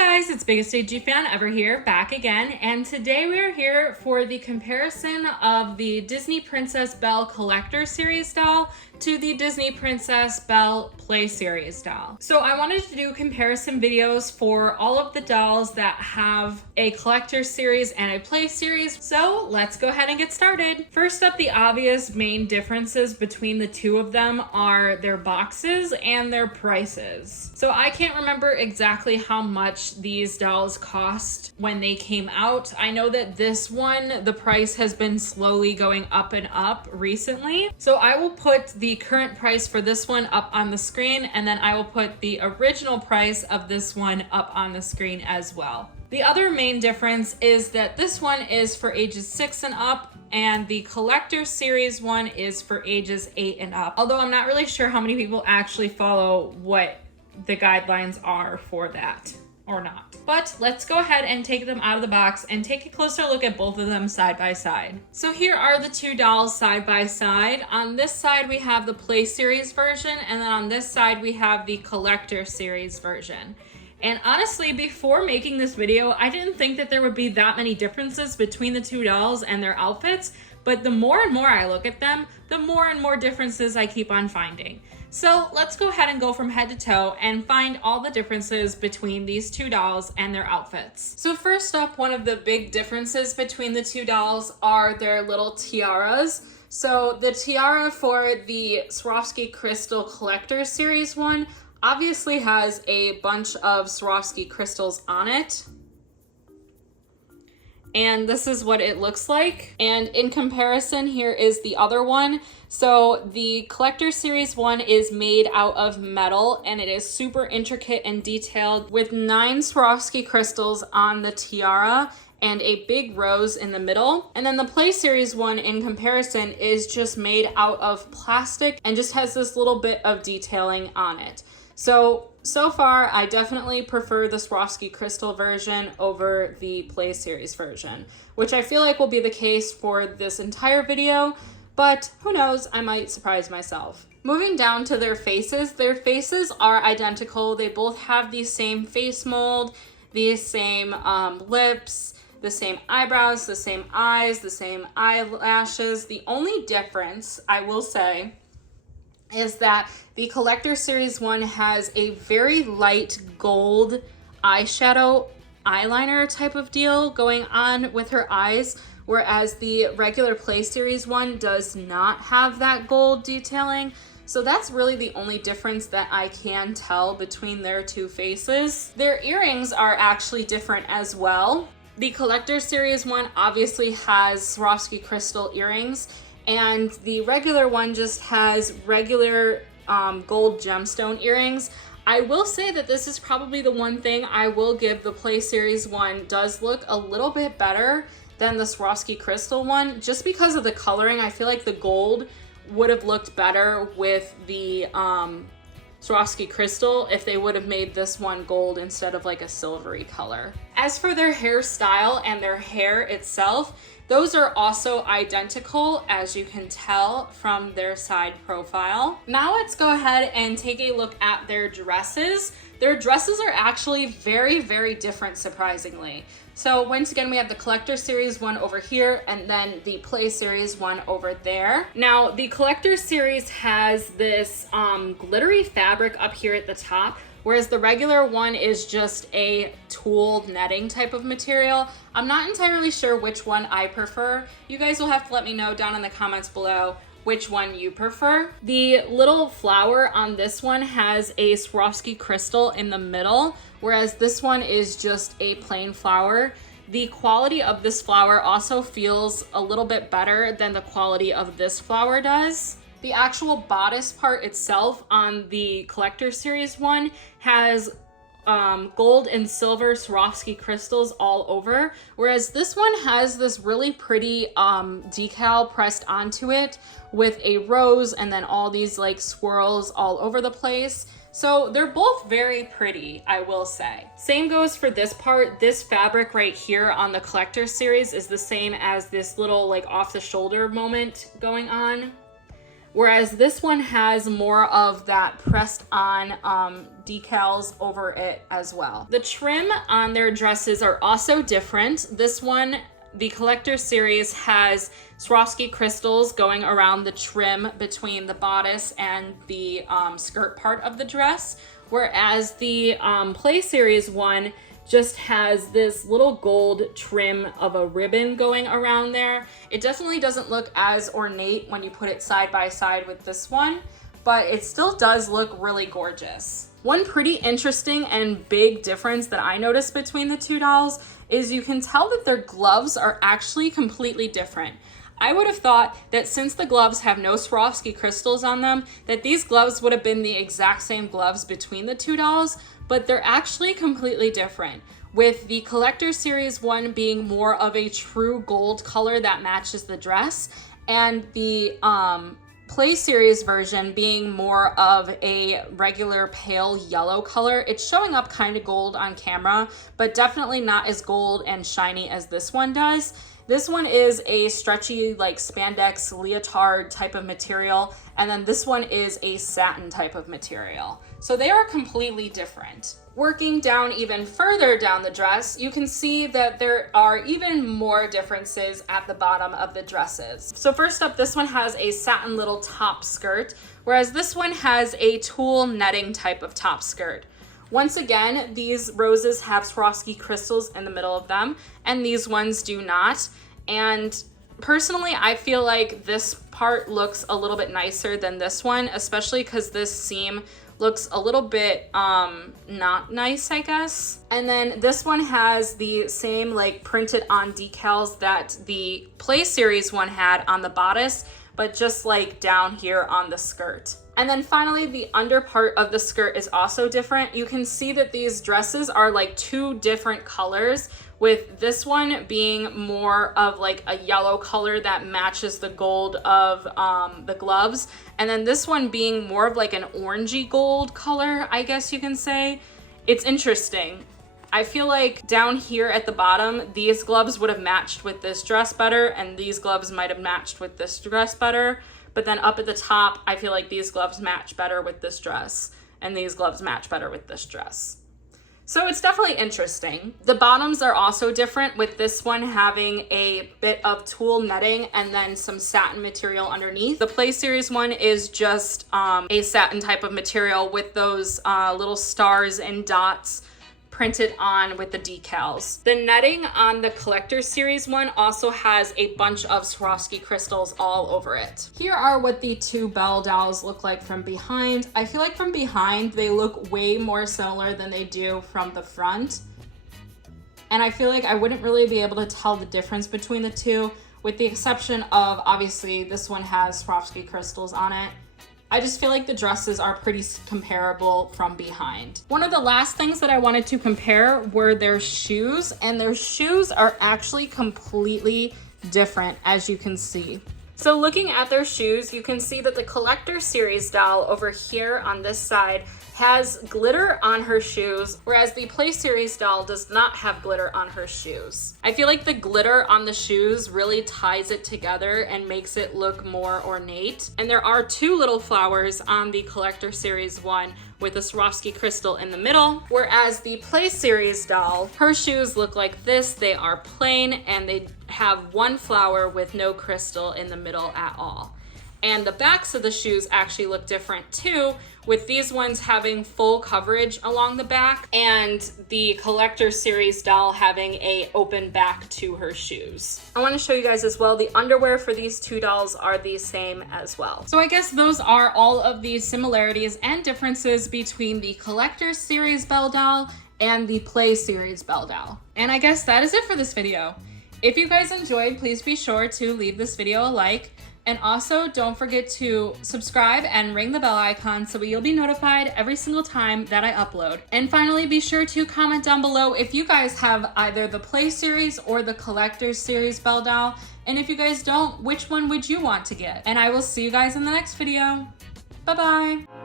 guys, it's BiggestAGFanEVer here, back again, and today we are here for the comparison of the Disney Princess Belle Collector Series doll to the Disney Princess Belle Play Series doll. So I wanted to do comparison videos for all of the dolls that have a collector series and a play series, so let's go ahead and get started. First up, the obvious main differences between the two of them are their boxes and their prices. So I can't remember exactly how much these dolls cost when they came out. I know that this one, the price has been slowly going up and up recently. So I will put the current price for this one up on the screen, and then I will put the original price of this one up on the screen as well. The other main difference is that this one is for ages 6 and up, and the collector series one is for ages 8 and up. Although I'm not really sure how many people actually follow what the guidelines are for that or not. But let's go ahead and take them out of the box and take a closer look at both of them side by side. So here are the two dolls side by side. On this side we have the Play Series version, and then on this side we have the Collector Series version. And honestly, before making this video, I didn't think that there would be that many differences between the two dolls and their outfits, but the more and more I look at them, the more and more differences I keep on finding. So let's go ahead and go from head to toe and find all the differences between these two dolls and their outfits. So first up, one of the big differences between the two dolls are their little tiaras. So the tiara for the Swarovski Crystal Collector Series one obviously has a bunch of Swarovski crystals on it. And this is what it looks like. And in comparison, here is the other one. So the Collector Series one is made out of metal, and it is super intricate and detailed with 9 Swarovski crystals on the tiara and a big rose in the middle. And then the Play Series one, in comparison, is just made out of plastic and just has this little bit of detailing on it. So far, I definitely prefer the Swarovski Crystal version over the Play Series version, which I feel like will be the case for this entire video, but who knows, I might surprise myself. Moving down to their faces are identical. They both have the same face mold, the same lips, the same eyebrows, the same eyes, the same eyelashes. The only difference, I will say, is that the Collector Series one has a very light gold eyeshadow eyeliner type of deal going on with her eyes, whereas the regular Play Series one does not have that gold detailing. So that's really the only difference that I can tell between their two faces. Their earrings are actually different as well. The Collector Series one obviously has Swarovski crystal earrings, and the regular one just has regular gold gemstone earrings. I will say that this is probably the one thing I will give the Play Series one does look a little bit better than the Swarovski crystal one, just because of the coloring. I feel like the gold would have looked better with the Swarovski crystal if they would have made this one gold instead of like a silvery color. As for their hairstyle and their hair itself, those are also identical, as you can tell from their side profile. Now let's go ahead and take a look at their dresses. Their dresses are actually very, very different, surprisingly. So once again, we have the Collector Series one over here, and then the Play Series one over there. Now, the Collector Series has this glittery fabric up here at the top, whereas the regular one is just a tooled netting type of material. I'm not entirely sure which one I prefer. You guys will have to let me know down in the comments below which one you prefer. The little flower on this one has a Swarovski crystal in the middle, whereas this one is just a plain flower. The quality of this flower also feels a little bit better than the quality of this flower does. The actual bodice part itself on the Collector Series one has gold and silver Swarovski crystals all over, whereas this one has this really pretty decal pressed onto it with a rose and then all these like swirls all over the place. So they're both very pretty, I will say. Same goes for this part. This fabric right here on the Collector Series is the same as this little like off the shoulder moment going on. whereas this one has more of that pressed on decals over it as well. The trim on their dresses are also different. This one, the collector series, has Swarovski crystals going around the trim between the bodice and the skirt part of the dress, whereas the Play Series one just has this little gold trim of a ribbon going around there. It definitely doesn't look as ornate when you put it side by side with this one, but it still does look really gorgeous. One pretty interesting and big difference that I noticed between the two dolls is you can tell that their gloves are actually completely different. I would have thought that since the gloves have no Swarovski crystals on them, that these gloves would have been the exact same gloves between the two dolls, but they're actually completely different, with the collector series one being more of a true gold color that matches the dress, and the Play Series version being more of a regular pale yellow color. It's showing up kind of gold on camera, but definitely not as gold and shiny as this one does. This one is a stretchy, like spandex leotard type of material, and then this one is a satin type of material. So they are completely different. Working down even further down the dress, you can see that there are even more differences at the bottom of the dresses. So first up, this one has a satin little top skirt, whereas this one has a tulle netting type of top skirt. Once again, these roses have Swarovski crystals in the middle of them, and these ones do not. And personally, I feel like this part looks a little bit nicer than this one, especially because this seam looks a little bit not nice, I guess. And then this one has the same like printed on decals that the Play Series one had on the bodice, but just like down here on the skirt. And then finally, the under part of the skirt is also different. You can see that these dresses are like two different colors, with this one being more of like a yellow color that matches the gold of the gloves. And then this one being more of like an orangey gold color, I guess you can say. It's interesting. I feel like down here at the bottom, these gloves would have matched with this dress better, and these gloves might have matched with this dress better. But then up at the top, I feel like these gloves match better with this dress, and these gloves match better with this dress. So it's definitely interesting. The bottoms are also different, with this one having a bit of tulle netting and then some satin material underneath. The Play Series one is just a satin type of material with those little stars and dots printed on with the decals. The netting on the collector series one also has a bunch of Swarovski crystals all over it. Here are what the two Belle dolls look like from behind. I feel like from behind they look way more similar than they do from the front. And I feel like I wouldn't really be able to tell the difference between the two, with the exception of obviously this one has Swarovski crystals on it. I just feel like the dresses are pretty comparable from behind. One of the last things that I wanted to compare were their shoes, and their shoes are actually completely different, as you can see. So looking at their shoes, you can see that the collector series doll over here on this side has glitter on her shoes, whereas the Play Series doll does not have glitter on her shoes. I feel like the glitter on the shoes really ties it together and makes it look more ornate. And there are two little flowers on the Collector Series one with a Swarovski crystal in the middle, whereas the Play Series doll, her shoes look like this. They are plain and they have one flower with no crystal in the middle at all. And the backs of the shoes actually look different too, with these ones having full coverage along the back and the Collector Series doll having a open back to her shoes. I want to show you guys as well, the underwear for these two dolls are the same as well. So I guess those are all of the similarities and differences between the Collector Series Belle doll and the Play Series Belle doll. And I guess that is it for this video. If you guys enjoyed, please be sure to leave this video a like. And also don't forget to subscribe and ring the bell icon so you'll be notified every single time that I upload. And finally, be sure to comment down below if you guys have either the Play Series or the Collector Series Belle doll. And if you guys don't, which one would you want to get? And I will see you guys in the next video. Bye-bye.